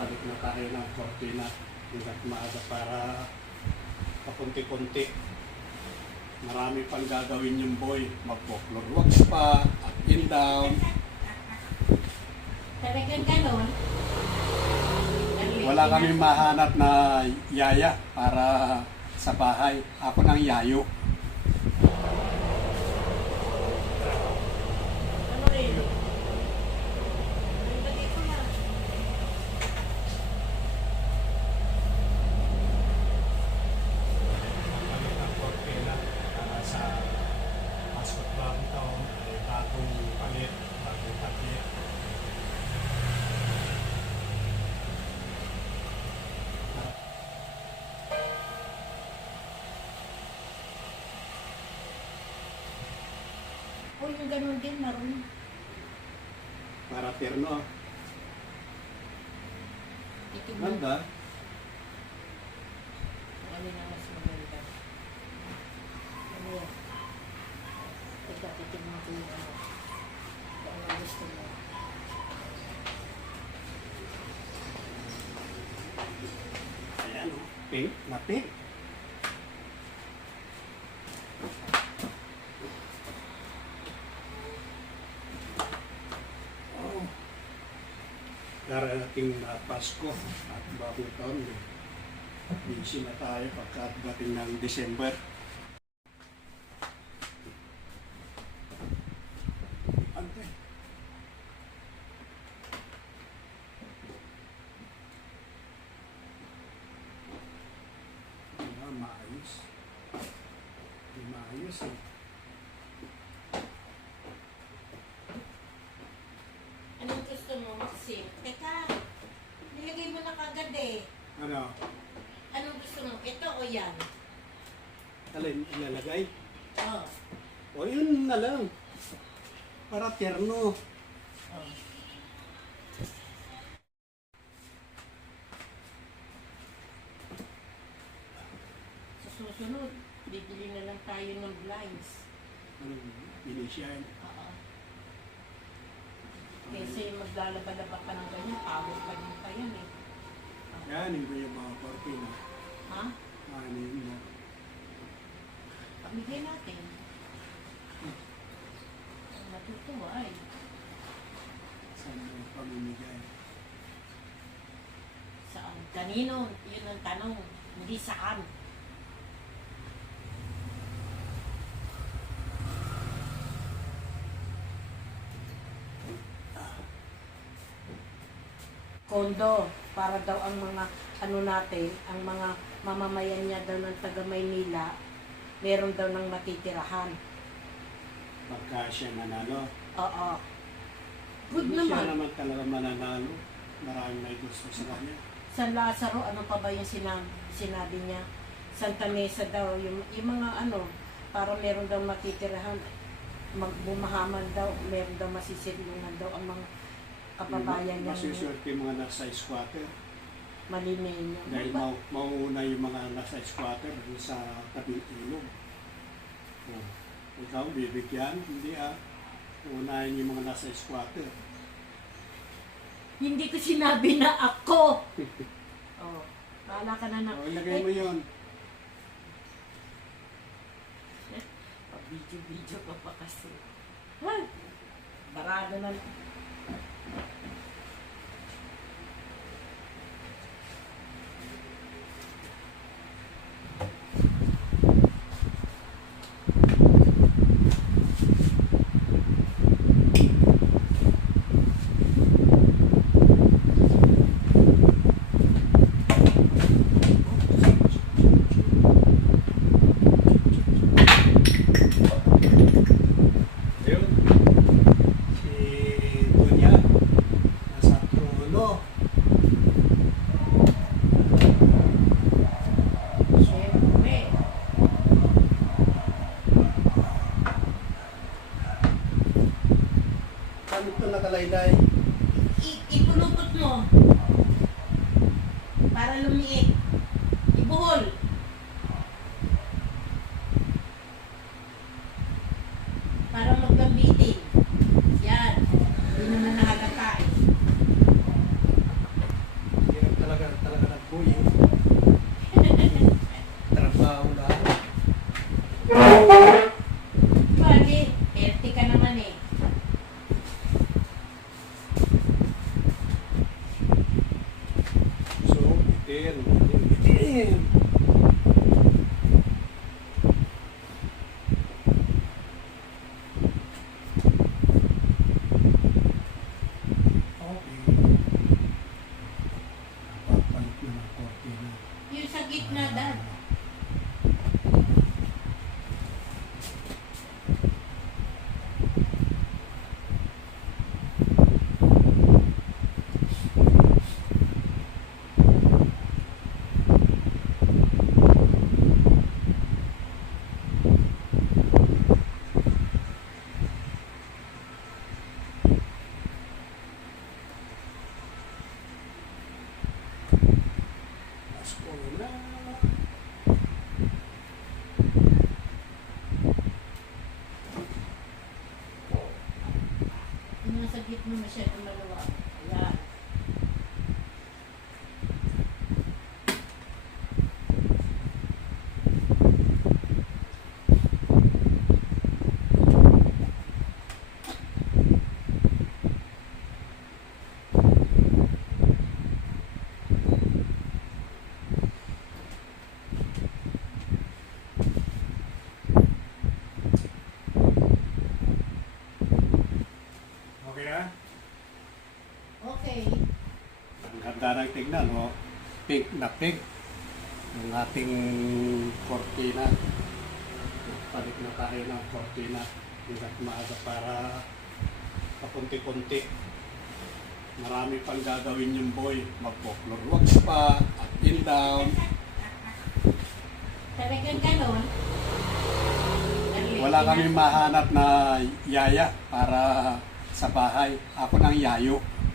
magpapalit na tayo ng cortina hanggat maaga para pakunti-kunti. Marami pang gagawin yung boy. Mag-floor wax pa, up and down. Talagang ganon. Wala kami mahanap na yaya para sa bahay. Ako nang yayo. Ano rin? Lagay ko na. Ang cortina para sa Pasko't Bagong Taon ay bagong palit, bagong palit. O yung ganon din, maroon. Para terno. Itig mo. Ganda. Ano na mas maganda? Ano yan? Titig mo ito yung ano. Kung ano gusto mo. Ayan o. Pink na pink. Oh. Darating na Pasko at bagong taon. Busy na tayo pagkadating ng December. Ante. Maayos. Di maayos eh. Anong gusto mo, Maxim? Teka, nilagay mo na kagad eh. Ano? Anong gusto mo? Ito o yan? Alin ilalagay? Oh. O yun na lang. Para terno. Oh. Sa susunod, bibili na lang tayo ng blinds. Anong binisyan? Oo. Kasi maglalaba-laba ka ng ganyan, pagod pa din pa yan eh. Yan, iba yung mga cortina. Ha? Ano yun na. Pamigay natin. Ang natutuwa ay. Saan yung pamimigay? Saan? Kanino? Yun ang tanong. Hindi saan. Kondo, para daw ang mga ano natin, ang mga mamamayan niya daw ng taga Maynila, meron daw ng matitirahan. Pagka siya nanalo. Oo. Good Hindi siya naman. naman talaga mananalo. Maraming may gusto sa kanya. San Lazaro, ano pa ba yung sinabi niya? Santa Mesa daw, yung mga ano, para meron daw matitirahan, magbumahaman daw, meron daw masisilungan daw ang mga kababayan niya. Masuswerte yung mga nasa squatter. Malimenyo. Dahil mauuna yung mga nasa squatter sa tabing ilog. Oh. Ikaw, bibigyan? Hindi ah. Uunahin yung mga nasa squatter. Hindi ko sinabi na ako! Oh, bahala ka na na. O, ilagay mo yun. Video-video ka pa kasi. Ay! Barado na. Ayun. Si Dunya, nasa trono. Siyempre. Ano ito nakalaylay? Ipulupot mo. Para lumiit. Ibuhol. Para maglambitin. Yan. Hindi naman nahalata eh. Sige, Bitin. Bitin. Okay. Papalit na ng kortina. Yung sa gitna, Dad. Pasko na. Yung nasa gitna masyadong maluwag. Ayan. Okay na? Okay. Ang ganda ng tignan, oh. Pink na pink. Ang ating kortina. Palit na tayo ng kortina. Hanggat maaga para pakunti-kunti. Marami pang gagawin yung boy. Mag-folklore wax pa, up and down. Talagang ganon. Wala kami mahanap na yaya para sa bahay. Ako nang yayo.